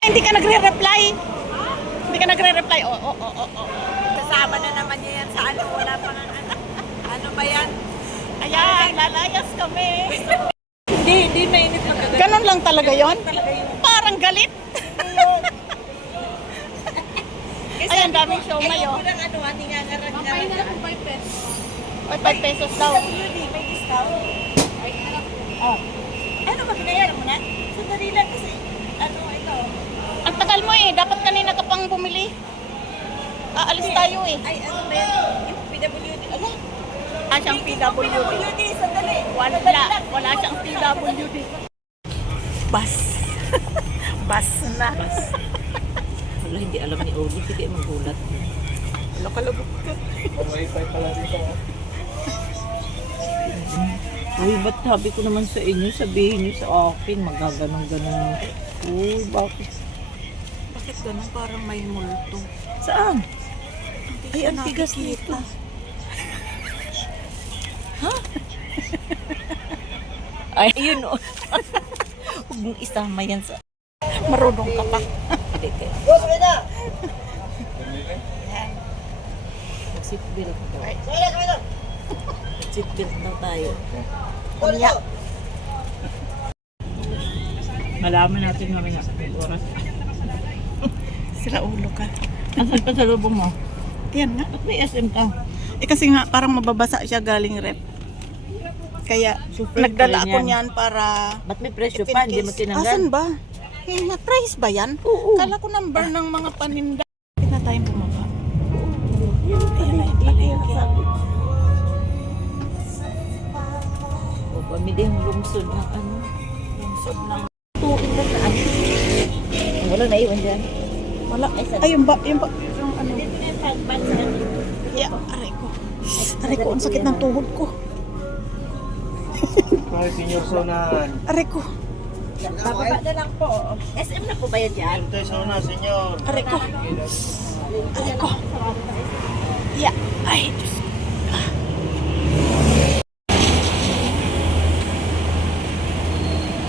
Hindi ka nagre-reply. Hindi ka nagre-reply. Oo. Kasama na naman niya yan sa ano. Wala pang ano ba yan? Ayan, lalayas kami. Hindi mainit magkagalit. Ganon lang talaga yon. Talaga yun. Parang galit. Ayan, daming show ngayon. Ayoko ng ano, ningangarag-ngarag. Ay, 5 pesos daw. PWD, may discount. Oh. Ano ba, binayaran mo na? Sandali lang kasi, ano, ito. Ang tagal mo eh. Dapat kanina ka pang bumili. Aalis tayo eh. Ay, ano ba yan? Yung PWD. Ano? Siyang PWD. PWD, sandali. Wala siyang PWD. Bus. Bus na. Wala, hindi alam ni Oli. Hindi magulat. Wala kalabot ka. Wi-Fi pala dito. Uy, ba't sabi ko naman sa inyo, sabihin nyo sa akin, magaganong-ganon. Uy, bakit? Bakit ganun? Parang may multo. Saan? Ay, ang tigas nito. Ha? Ay, yun o. Huwag mong isama yan sa... Marunong ka pa. Hindi kayo. Mag-seatbelt daw. Mag-seatbelt daw tayo. Kunya. Malaman natin mamaya ng oras. Sira ulo ka. Asan pa sa lubong mo? Yan nga. Ba't may SM ka? Eh kasi nga parang mababasa siya galing rep. Kaya Super nagdala pala ako yan. niyan para Ba't may presyo if in pa? Hindi mo case- tinanggal? Asan ba? Eh, na-price ba yan? Oo. Kala ko number ng mga paninda. Bakit na tayong bumaba? Ayan na yung palengke. O, pamili yung lungsod ng ano. Lungsod ng... Tuwing na saan? Wala naiwan dyan. Wala. Ay, yung ano. Yeah, aray ko. Aray ko, ang sakit ng tuhod ko. Mga senior sonan. Aray ko. Bababa na lang po. SM na po ba yan dyan? Ito yung sona, senior. Aray ko. Aray ko. Yeah. Ay, Diyos ko.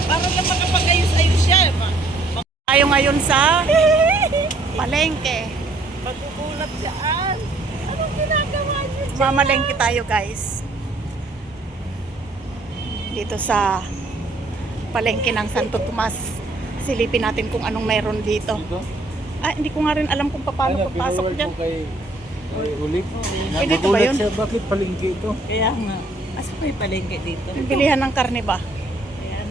Para lang makapag-ayos-ayos siya. Tayo ngayon sa palengke. Magugulat siyaan. Anong ginagawa niyo? Mamalengke tayo, guys. Dito sa palengke ng Santo Tomas. Silipin natin kung anong mayroon dito. Dito? Ah, hindi ko nga rin alam kung paano papasok pinawal dyan. ko kay Ulit. Pwede ito ba yun? Siya, bakit palengke ito? Kaya nga. Asa pa yung palengke dito? Bilihan ng karne ba? Ayan.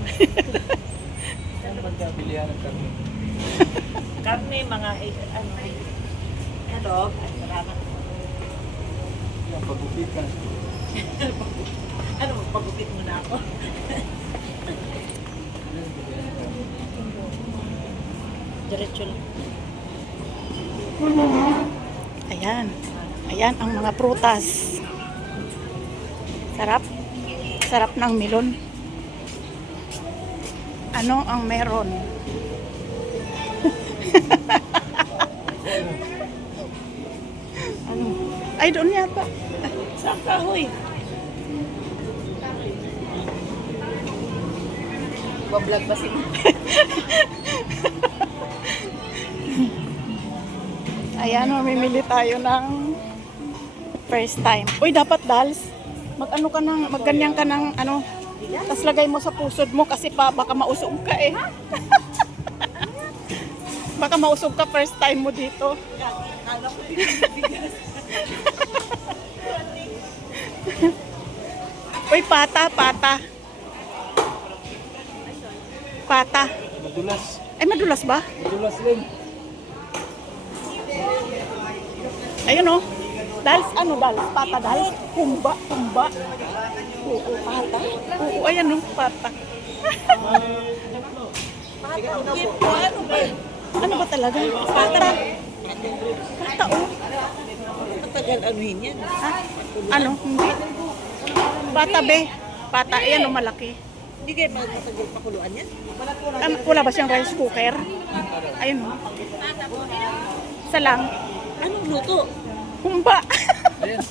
Ano ba bilihan ng karne? Karne, mga dog. Ay, salamat. Yan, pagupitan. Ano, pagupit mo na ako? Diretso lang. Ayan. Ayan ang mga prutas. Sarap. Sarap ng melon. Ano ang meron? Ano? Ay, doon yata. Saan kahoy? Bablog ba sila? Ayan, mamimili tayo ng first time. Uy, dapat dals. Mag-ano ka ng, magganyan ka ng ano, tas lagay mo sa pusod mo kasi baka mausog ka eh. Baka mausog ka first time mo dito. Kala ko bigas. Uy, pata. Pata. Madulas. Ay, madulas ba? Madulas rin. Ayun oh. Dals, ano dals? Pata dals? Kumba. Oo, pata. Oo, ayan oh, pata. Ano ba? Ano ba talaga? Pata. Pata oh. Matagal anuhin yan. Ha? Ano? Hindi. Pata be. Pata, ayan oh, malaki. Hindi kayo matagal pakuluan yan? Wala ba siyang rice cooker? Ayun oh. Isa lang. Anong luto? Humba.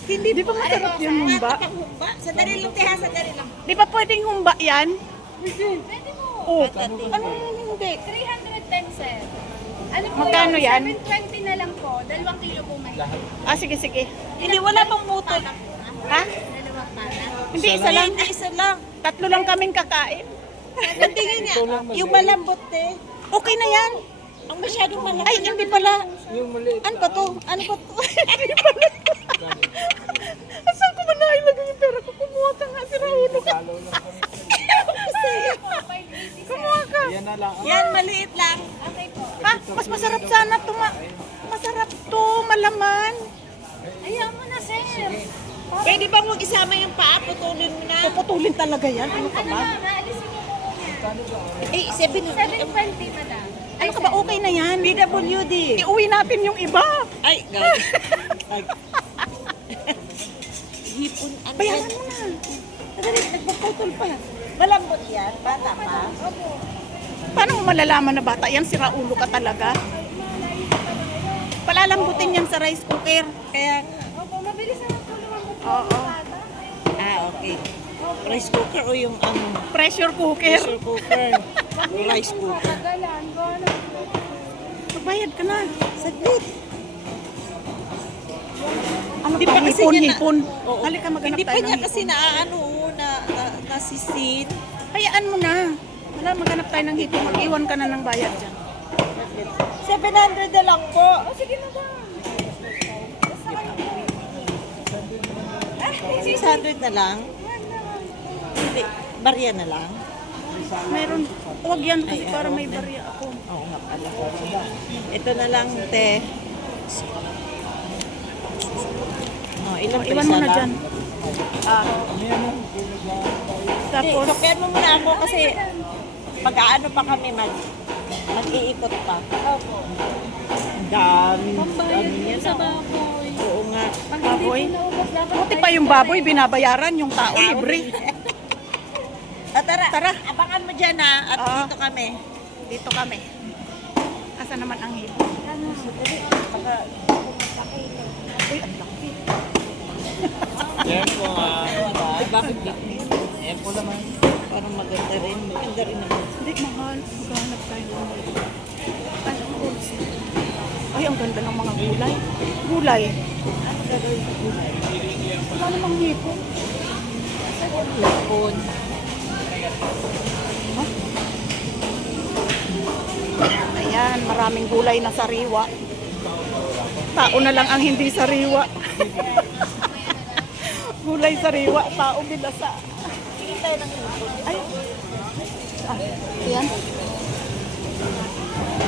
Hindi Di ba masarap yung humba? Humba? Sandali lang, tiha, sandali lang. Di ba pwedeng humba yan? Pwede mo. Oh, Patating. ano hindi? 310, sir. Ano po Magkano yun? yan? 720 na lang po. 2 kilo po may. Lahat. Ah, sige, sige. Hindi, wala pang mutol. Ha? Dalawang pala. Hindi, isa lang. Hindi, isa lang. Tatlo lang kaming kakain. Hindi nga niya. Ito lang maliit. Yung malambot eh. Okay na yan. Ang masyadong malambot. Ay, hindi pala. Yung maliit. Ano ba to? Ano ba to? Hindi pala. Saan ko ba nailagay yung pera ko? Kumuha ka nga, siraulo ka. Follow lang kami. Kumuha ka. Yan na lang. Yan, maliit lang. Okay po. Ha? Mas masarap sana to. Masarap to, malaman. Ayaw mo na, sir. Pwede bang huwag isama yung paa? Putulin mo na. Puputulin talaga yan. Ano ka Ano ba? na, naalisin niyo po muna. Eh, 700. 720 na lang. Ano ka ba? Okay na yan. PWD. Iuwi natin yung iba. Ay, gag. Hipon. Ano Bayaran yan? mo na. Dali, nagpuputol pa. Malambot yan. Bata pa. Paano mo malalaman na bata yan? Siraulo ka talaga. Palalambutin yan sa rice cooker. Kaya, Opo, mabilis na po naman po. Oo. okay. Rice cooker o yung ano? Pressure cooker. Pressure cooker. O rice cooker. Kagalan, gano'n. Magbayad ka na. Saglit. Ano Hindi pa? pa kasi Hipon, niya na- hipon. Oo. Halika maganap Hindi tayo pa ng niya hipon. kasi nasisin. Hayaan mo na. Wala, maghanap tayo ng hipon. Mag-iwan ka na ng bayad dyan. 700 na lang po. O, sige na ba? 600 na lang. Hindi, barya na lang. Meron. Huwag yan kasi Ay, para ayaw may na. barya ako. Oo nga pala. Ito na lang, te. Oh, ilang Iwan mo pisa na lang? dyan. Ah, Hindi, tapos, sukyan mo muna ako kasi pag-aano pa kami mag-iikot pa. Opo. Ang dami. Pambayad Dami po yan, sa oh. baboy. Oo nga. Pag Baboy? hindi po naubos, dapat buti pa yung baboy, binabayaran yung tao libre. Tara. Tara. Abangan mo dyan ha. At Oo. dito kami. Dito kami. Asa naman ang hipon? Baka Uy, ang laki. Yan po nga. bakit dito? Yan po naman. Parang maganda rin. Maganda rin naman. Hindi, mahal. Maghanap tayo ng hipon. Ay, ang oras. Ay, ang ganda ng mga gulay. Gulay. Ano gagawin sa gulay? Wala namang hipon. Hipon. Ayan, maraming gulay na sariwa. Tao na lang ang hindi sariwa. Gulay sariwa, tao binasa. Sige tayo ng hipon. Ay. Ah, ayan.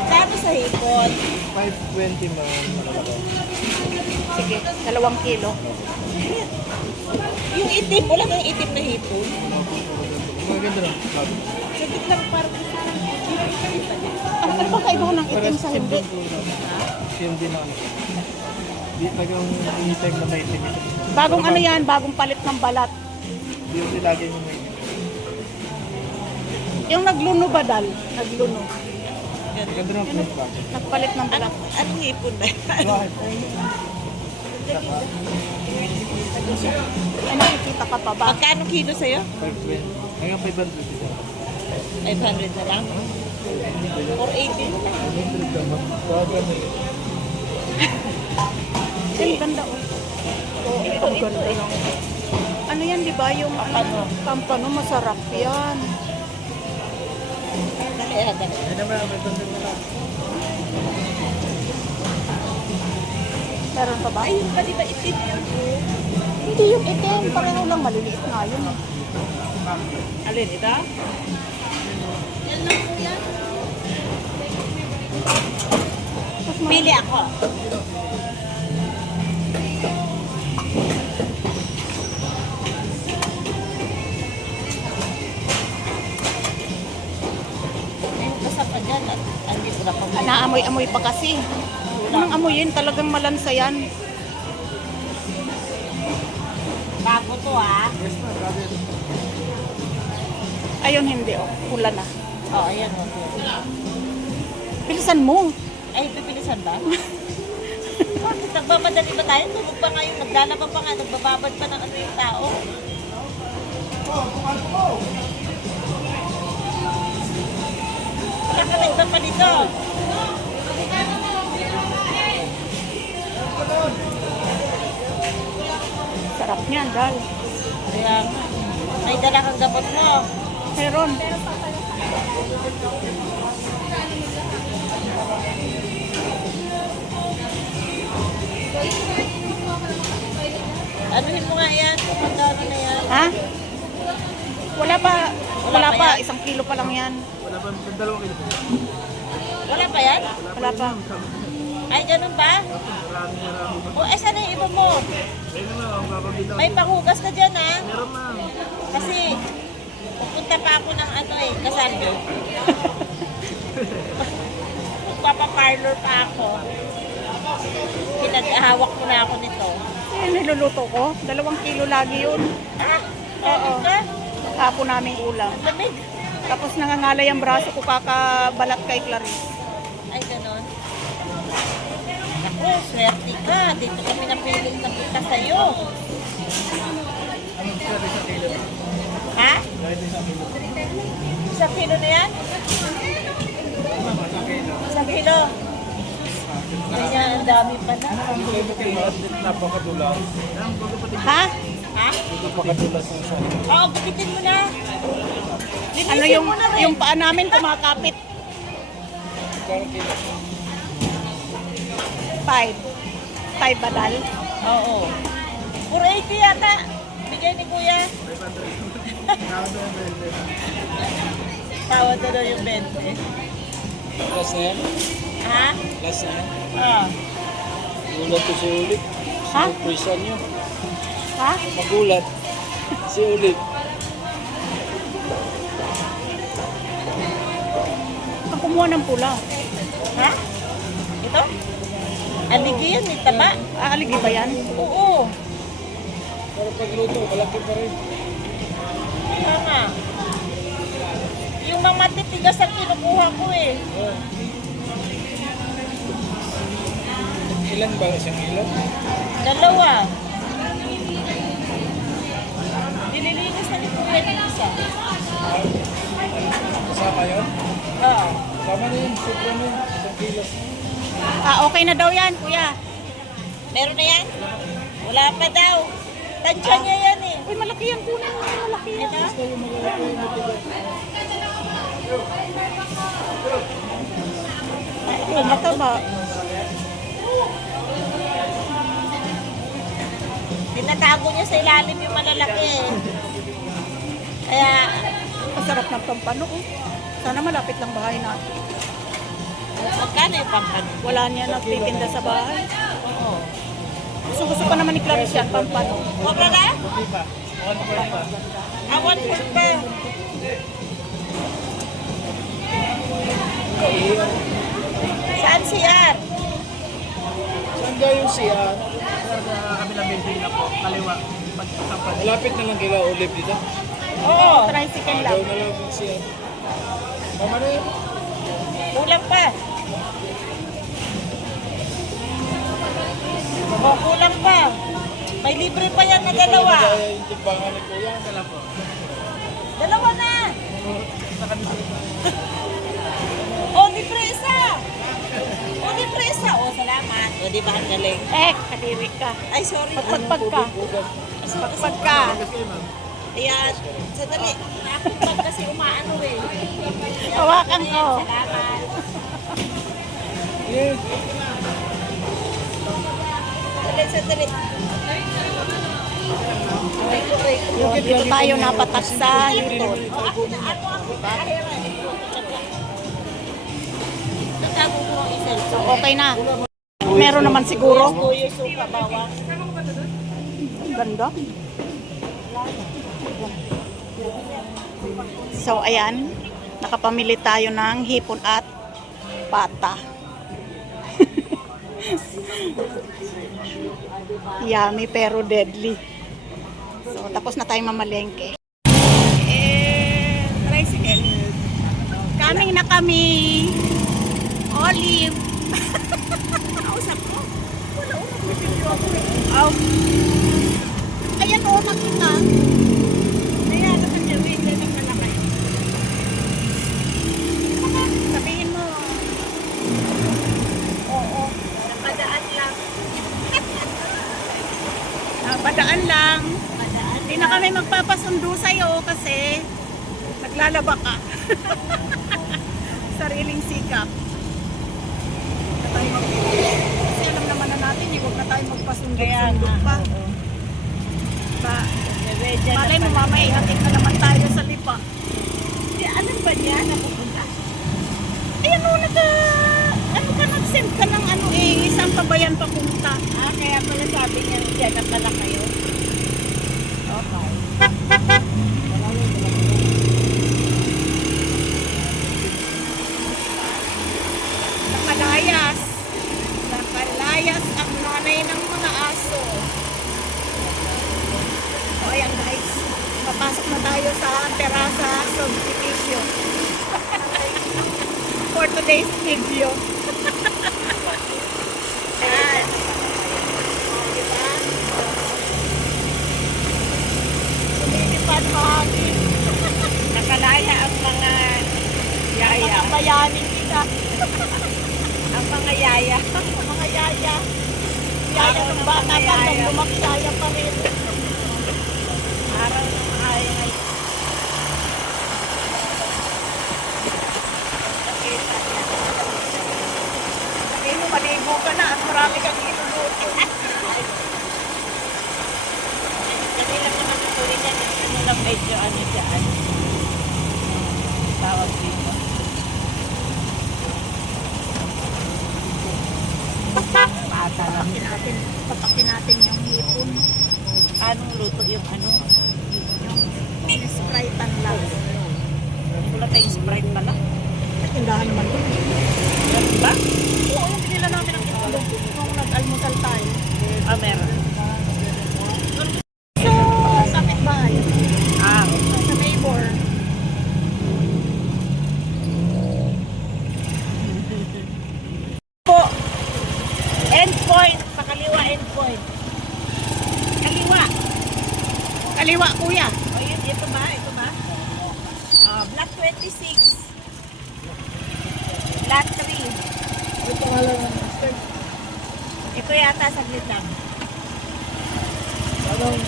Kano sa hipon? 520 mo. Sige, 2 kilo. Yung itim, wala kang itim na hipon. Maganda lang. Saglit lang parang Ano ba kaibahan ng itim sa hindi? Same din ako. Di tagang anytime na may itim. Bagong ano yan, bagong palit ng balat. Di ko nilagay yung may itim. Yung nagluno ba dal? Nagluno. Maganda lang po pa. Nagpalit ng balat. anong hipon na yan? Bakit? Ay, nakikita ka pa ba? Magkano kilo sa'yo? 520. Hanggang 500 isa. 500 na lang? 480 na lang. 100 naman. Baga na. Ang ganda oh. Oh, ang ganda lang. Ano yan, di ba? Yung kampano, masarap yan. Dali, dali. Hindi naman, 500 na lang. Meron pa ba? Ay, yung ba di ba itim yun? Hindi yung itim. Pareho lang, maliliit nga yun. Alin, ito? Yan lang po yan. Pili ako. Ayun, basta pa dyan. Andito na kami. Naamoy-amoy pa kasi. Anong amoyin? Talagang malansa yan. Bago to ah. Yes na, brother. Ayun, hindi oh. Pula na. Oh, ayan o. Bilisan mo. Ay, pipilisan ba? Bakit? Nagmamadali ba tayo? Tulog pa nga yung naglalaba pa nga, nagbababad pa ng ano yung tao. Wala ka nagpa pa dito. Sarap niyan, Dal. Kaya nga. May dala kang gamot mo. Meron. Anuhin mo nga yan. Magkano na yan? Ha? Wala pa. Wala pa pa. yan? 1 kilo pa lang yan. Wala pa, 2 kilo. Wala pa yan? Wala pa. Ay, ganun ba? Marami. O, saan na yung iba mo? Ayun naman, ang kakabila. May panghugas ka dyan, ha? Meron na. Kasi, pupunta pa ako ng Kasaldo. Magpapaparlor pa ako. Pinag-ahawak mo na ako nito. Yan, niluluto ko. 2 kilo lagi yun. Ah, Oo. ka? Kapo naming ulam. Lamig. Tapos nangangalay ang braso ko kakabalat kay Clarice. Ay, ganun. Ako, swerte ka. Dito kami napiling na punta sa'yo. Ano gusto natin 1 kilo? Ha? Kahit 1 kilo. 1 kilo na yan? 1 kilo. Kaya ang dami pa na. Ang kilo kilo, napakadulas. Ha? Ha? Napakadulas ng sana. Oo, gupitin mo na. Linisin Ano yung mo na rin. yung paa namin kumakapit? Kano kilo? 5. 5 badal. Oo. 480 yata. Bigay ni Kuya. 500. Tawad na daw yung 20. Last na yan? Ha? Last na yan? Ah. Gulat ko si Ulit. Ha? Surprisean nyo. Ha? Magulat. Si Ulit. Ang kumuha ng pula. Ha? Ito? Aligi yan, may taba. Aaligi ba yan? Oo. Pero pagluto, malaki pa rin. Kaya nga. Yung mga matitigas ang kinukuha ko eh. Ilan ba isang kilo? 2. Nililinis na ni Kuya yung isa. Kasama yun? Oo. Kasama na yun. Sobra na yun. 1 kilo. Okay na daw yan, kuya. Meron na yan? Wala pa daw. Tansya niya yan eh. Uy, malaki yan, kunin mo. Malaki yan. Ito? Basta yung malalaki yung matigas. Oh, mataba. Tinatago niya sa ilalim yung malalaki eh. Kaya, Masarap ng pampano. Oh. Sana malapit lang bahay natin. magkano yung pampano? Wala niya nagtitinda sa bahay. Oo. Gusto pa naman ni Clarice yan, pampano. Sobra na? Hindi pa. 1 pa. Awan po pa. Saan siya? Saan ga yung CR? Sa kabilang building na po. Kaliwa. Pagkasapan. Malapit na lang kila Olive dito. Oo. Tricycle lang. Daw na lang yung CR. Tama na yun. Kulang pa. Oh, kulang pa. May libre pa yan na 2. Kaya yung timbangan ni Kuya. Dala po. 2 na. Oh, libre isa. Oh, libre isa. Oh, salamat. O, di ba ang galing? Kadiri ka. Ay, sorry. Pagpag ka. Pagpag ka. Ayan. Sandali. Nakapagpag kasi umaano eh. Hawakan ko. Salamat. Yes. Sandali. Yun, dito tayo napatak sa Hilton. Nagtago ko ang isa. So, okay na. Meron naman siguro. Kuya, suka, bawang. Ganda. So, ayan. Nakapamili tayo ng hipon at pata. Yummy pero deadly. So, tapos na tayo mamalengke. Tricycle. Coming na kami. Olive. Kausap ko. Wala ko. Video ako eh. Ayan o, makita. Ayan, naman dyan. May ganang malakay. Sabihin mo. Oo. Napadaan lang. Napadaan lang. magpapasundo sa'yo kasi naglalaba ka. Sariling sikap. Na tayo kasi alam naman na natin, huwag na tayo magpasundo-sundo pa. Ba, malay mo mamaya, ihatid na naman tayo sa lipa. Alam ba niya na pupunta? Eh ano, nag-send ka ng ano isang pabayan papunta. Kaya pala sabi niya, diyan na pala kayo. Okay. Nakalayas. Nakalayas ang nanay ng mga aso. O ayan guys, papasok na tayo sa terasa subdivision. For today's video. Ayan. Diba? Sumilipad hangin. Nakalaya ang mga yaya. Mga bayaning kita. Ang mga yaya. Mga yaya. Yaya ng bata pa, nung lumaki yaya pa rin. Araw ng ayay. Sabihin mo, maligo ka na at marami kang iluluto. Kasi lang naman tuloy niya, ano lang medyo ano dyan. Tawag dito. Pata lang. Papakin natin yung hipon. Anong luto yung ano? Yung Sprite lang. Wala tayong Sprite pala. Tindahan naman yun. Meron ba? Oo, yung pinila namin ang itlog nung nag-almusal tayo. Meron. Sa kapitbahay. Okay. Sa neighbor. Po. Endpoint. Pakaliwa endpoint. Kaliwa. Kaliwa, kuya. O yun, ito ba? Ito ba? Block 26. Lot 3. Ano pangalan ng master? Ito yata saglit lang. Anong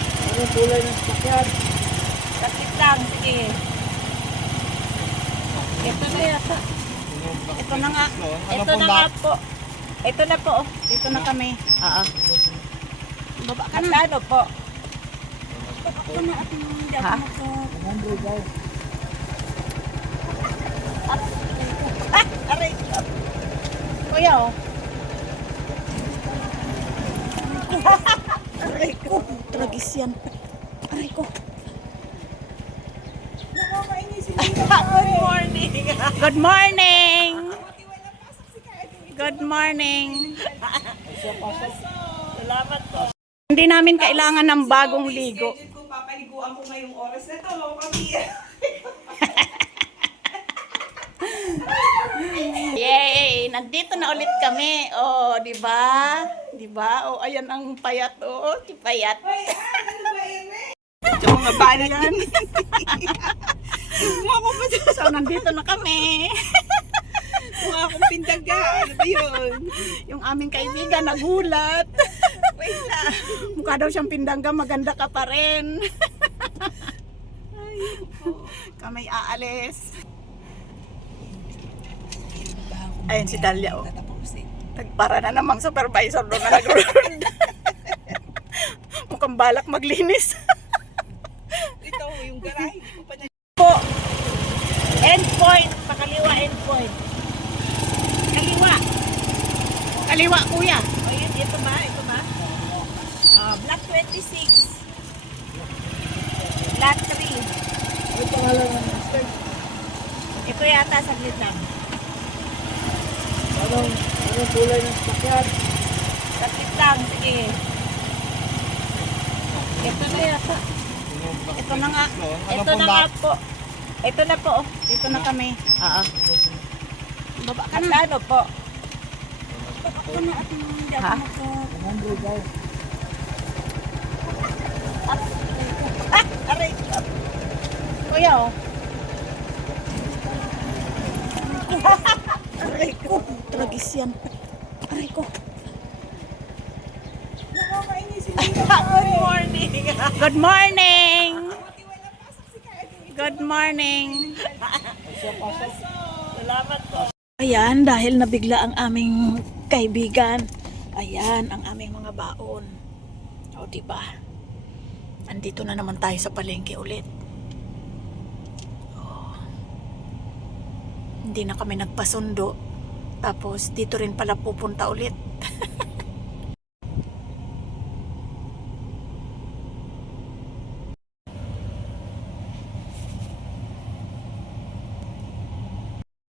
kulay ng sakyan? Saglit lang. Sige. Ito na yata. Ito na nga. Ito na nga po. Ito na po. Dito na kami. Oo. Baba ka na. Magkano po? Ako na at hindi Ha? ako 100 daw. Aray ko. Kuya, oh. Aray ko. Tragis yan. Aray ko. Good morning. Good morning! Good morning! Salamat po. Hindi namin kailangan ng bagong ligo. Kung papaliguan ko ngayong oras na to, kami. Yay! Nandito na ulit kami. Oh, di ba? Di ba? Oh, ayan ang payat. Oh, si payat. Ito mga bala Ayan. So, nandito na kami. Mukha akong pindaga. Ano ba yun? Yung aming kaibigan nagulat. Wait na. Mukha daw siyang pindangga, maganda ka pa rin. Kamay aalis. Ayun si Dalia, oh. Nagpara na namang supervisor doon na nag-road. Mukhang balak maglinis. Ito yung garahe. Po. Endpoint. Pakaliwa endpoint. Kaliwa. Kaliwa, kuya. O yun, ito ba? Ito ba? Block 26. Lot 3. Ano pangalan ng master? Ito yata saglit lang. Anong kulay ng sakyan? Saglit lang. Sige. Ito na yata. Ito na nga. Ito na nga po. Ito na po. Dito na kami. Oo. Baba ka na. Magkano po? Ako na at hindi Ha? ako 100 daw. Aray ko. Kuya, oh. Aray ko. Tragis yan. Aray ko. Good morning. Good morning! Good morning. Salamat po. Ayan, dahil nabigla ang aming kaibigan. Ayan, ang aming mga baon. O, diba? Andito na naman tayo sa palengke ulit. Oh. Hindi na kami nagpasundo. Tapos, dito rin pala pupunta ulit.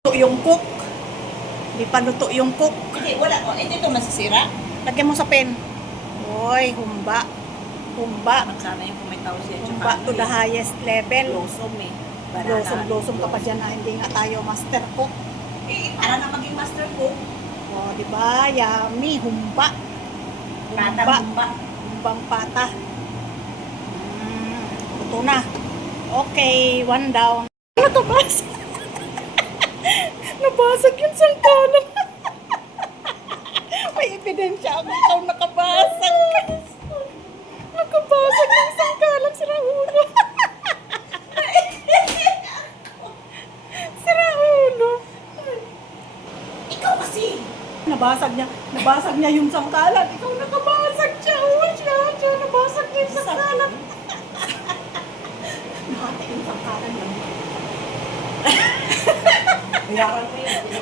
Luto yung cook. Hindi pa luto yung cook. Hindi, wala ko. Hindi ito masisira. Lagyan mo sa pen. Hoy, humba. Humba. Sana yung kung may tao siya. Humba to the highest level. Losom eh. Blossom ka pa dyan na hindi nga tayo master cook. Eh, para na maging master cook. O, di ba? Yummy. Humba. Humba. Humbang pata. Luto na. Okay, one down. Nakabasag. Nabasag yung sangkalan. May ebidensya ako. Ikaw nakabasag. Nakabasag yung sangkalan. Sira ulo. Sira ulo. Ikaw kasi. Nabasag niya yung sangkalan. Ikaw nakabasag siya. Oh, siya, nabasag niya yung sangkalan. Nakata yung sangkalan lang.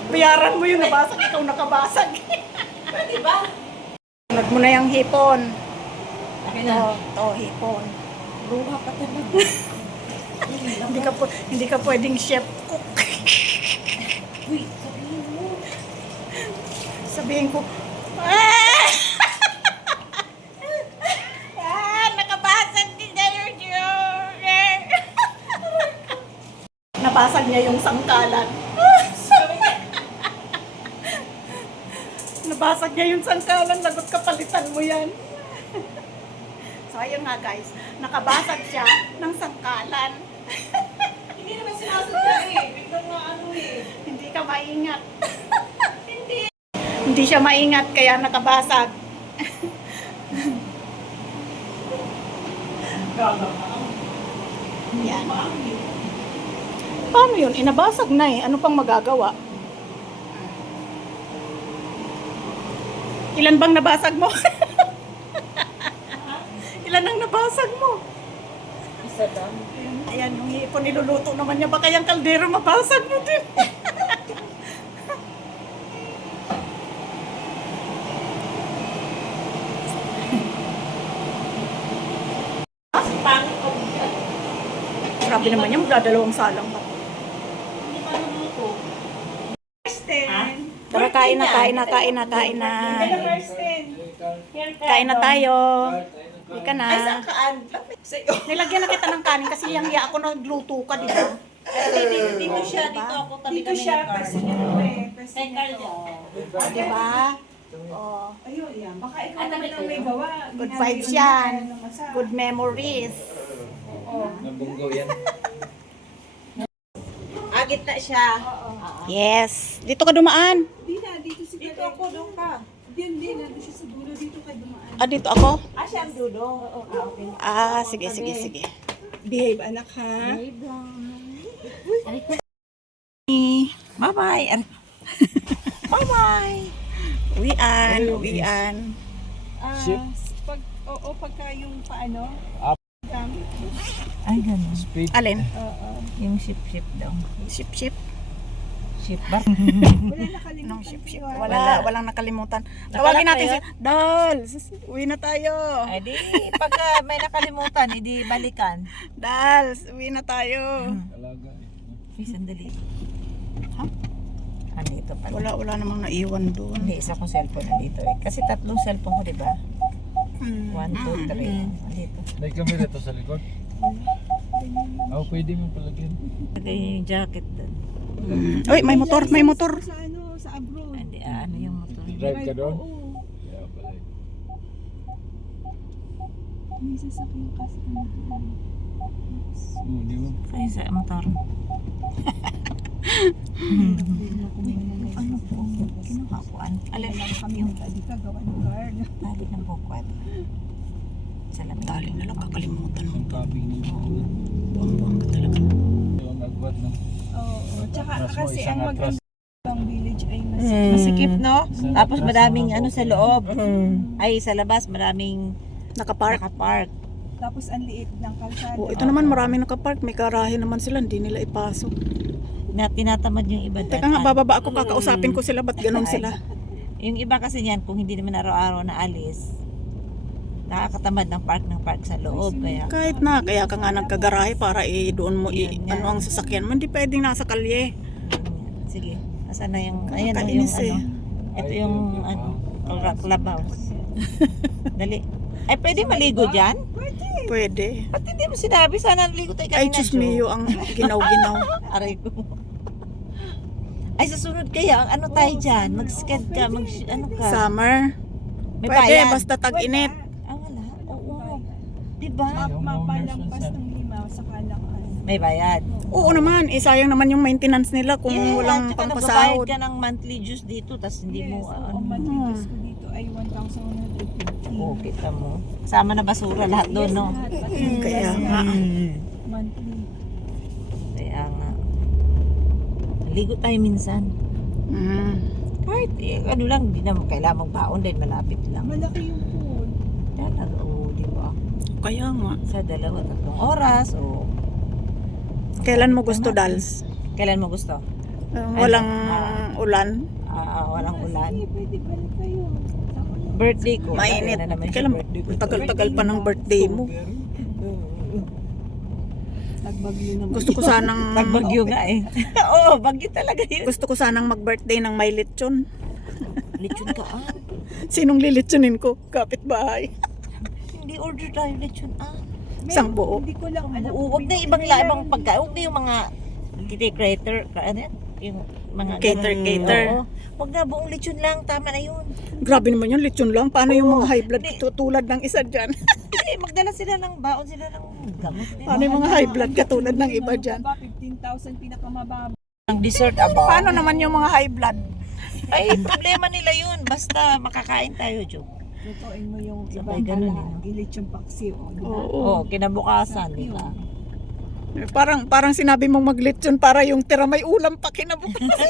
Bayaran mo yung nabasag, ikaw nakabasag. Pwede ba? Sunod mo na yung hipon. Akin na. To, hipon. Luha ka talaga. Hindi ka pwedeng chef cook. Uy, sabihin mo. Sabihin ko, nakabasag din na yung nabasag niya yung sangkalan. Nabasag niya yung sangkalan, lagot ka, palitan mo yan. So ayun nga guys, nakabasag siya ng sangkalan. Hindi naman sinasadya eh. Biglang nga ano eh. Hindi ka maingat. Hindi siya maingat kaya nakabasag. Yan. Paano yun? Inabasag na eh. Ano pang magagawa? Ilan bang nabasag mo? Ilan ang nabasag mo? Isa lang. Ayan, yung hipon niluluto naman niya. Baka yung kaldero mabasag mo din. Pangit ko. Grabe naman yan. Magdadalawang salang pa. Hindi pa luluto. Ha? Tara, kain na. Kain na tayo. Hindi ka na. Ay, saan kaan? Sa'yo. Nilagyan na kita ng kanin kasi yung hiya ako nagluto ka, di ba? Dito siya. Dito ako tabi Dito kami siya, ni Carl. kasi niya po eh. Kay Carl yan. Di ba? Oh, Ayun, yan. Baka ikaw Ay, naman damit ang may kayo? gawa. good Ginagawa vibes yun yan. ng masa. Good memories. Nabunggo yan. Agit na siya. Yes. Dito ka dumaan. Di na, dito si Dito Kate. ako, doon ka. Hindi, nandun siya sa dulo. Dito kay dumaan. Ah, dito ako? Ah, siya ang dulo. Okay. Ah, sige. Behave, anak, ha? Bye-bye. Bye-bye. Uwian. Ship? Pagka yung paano? Up. Gamit. Ay, gano'n. Speed. Alin? Yung ship-ship daw. Ship. Ship ba? Wala nakalimutan. Nung ship. ko, Walang nakalimutan. Tawagin natin si Dal. Uwi na tayo. Ay, di, pagka may nakalimutan, hindi balikan. Dal, uwi na tayo. Alaga. Uy, sandali. Ha? Andito pala. Wala namang naiwan doon. Hindi, isa kong cellphone nandito eh. Kasi tatlong cellphone ko, di ba? 1, 2, 3. Andito. May camera to sa likod. Oh, pwede mo palagyan. Lagay yung jacket doon. Uy, may motor. Sa ano, sa abroad. Hindi, ano yung motor. Drive ka doon? Oo. Yeah, pala. May sasakyan kasi kami doon. Di mo. Kaya sa motor. Ano po? Kinuhakuan. Alin? Kami yung tadi ka gawa ng guard. Tali ng bukwat. Salamat. Dali na lang kakalimutan mo. Ang kabing nila. Buang-buang ka talaga. Tsaka Mas mo kasi isang ang atras. maganda ng village ay mas Masikip, no? Tapos atras maraming mga ano bukid. sa loob. Ay, sa labas, maraming Nakapark. nakapark. tapos ang liit ng kalsada. Oh, ito naman marami nakapark. May karahe naman sila. Hindi nila ipasok. Na tinatamad yung iba Teka nga, bababa ako. Kakausapin ko sila. Ba't ganun sila? Yung iba kasi niyan, kung hindi naman araw-araw na alis, nakakatamad ng park sa loob. Kaya, Kahit na. Kaya ka nga nagkagarahe para doon mo Yun nga. ano ang sasakyan mo. Hindi pwedeng nasa kalye. sige. Asan na yung, ayan na yung Kakainis eh. ano. Ito yung ano, clubhouse. Dali. Ay, pwede maligo dyan? Pwede. Ba't hindi mo sinabi? Sana naligo tayo Ay, kanina, Diyos Jo. mio, ang ginaw-ginaw. Aray ko. Ay, sa sunod kaya, ano tayo dyan? Mag-sked ka, ano ka? Summer. May Pwede, bayan. basta tag-init. Ah, wala? Oo. Diba? Mapalampas ng 5 sa kalangan. May bayad. Oo naman, sayang naman yung maintenance nila kung walang tsaka nagbabayad pampasahod. ka ng monthly dues dito, tas hindi Yes, mo, ang monthly dues ko dito ay 1,150. Oo, kita mo. Sama na basura lahat doon, no? Kaya nga. Monthly. Kaya nga. Ligo tayo minsan. Mm. Kahit, ano lang, hindi naman kailangan magbaon dahil malapit lang. Malaki yung pool. Talaga, oo, di ba? Kaya nga. Sa 2-3 oras, o Kailan mo gusto, Dals? kailan mo gusto? Walang ulan? Walang ulan. Sige, pwede balik kayo. Birthday ko. Mainit. Kailan naman Kailan, siya birthday ko? tagal-tagal pa ng birthday mo. Nagbagyo naman. Gusto ko sanang Nagbagyo nga eh. Oo, bagyo talaga yun. gusto ko sanang mag-birthday ng may lechon. Lechon ka Sinong lilitsonin ko? Kapitbahay. Hindi order tayo lechon Isang buo. Hindi ko lang alam. Huwag na ibang pagkain. Huwag na yung mga creator, ano yan? Yung mga Cater. Oo. Huwag na buong lechon lang, tama na yun. Grabe naman yun, lechon lang. Paano yung mga high blood Hindi. tulad ng isa dyan? Hindi, magdala sila ng baon sila ng gamot. Paano yung mga high blood katulad ng iba dyan? 15,000 pinakamababa. Ang dessert about. Paano naman yung mga high blood? Ay, problema nila yun. Basta makakain tayo, Jo. Lutuin mo yung Sabay ibang ganun, lahat. Ilit yung paksiw. Di ba? Oo. Oo, kinabukasan, di ba? Parang sinabi mong maglechon para yung tira may ulam pa kinabukasan.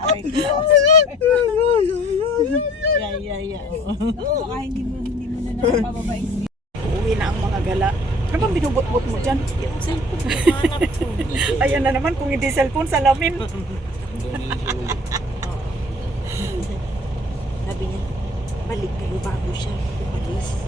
Aray ko. Yeah. Baka hindi mo na napababain. Uwi na ang mga gala. Ano bang binubot-bot mo dyan? Yung cellphone, hanap ko. Ayan na naman, kung hindi cellphone, salamin. Sabi niya, balik kayo bago siya umalis.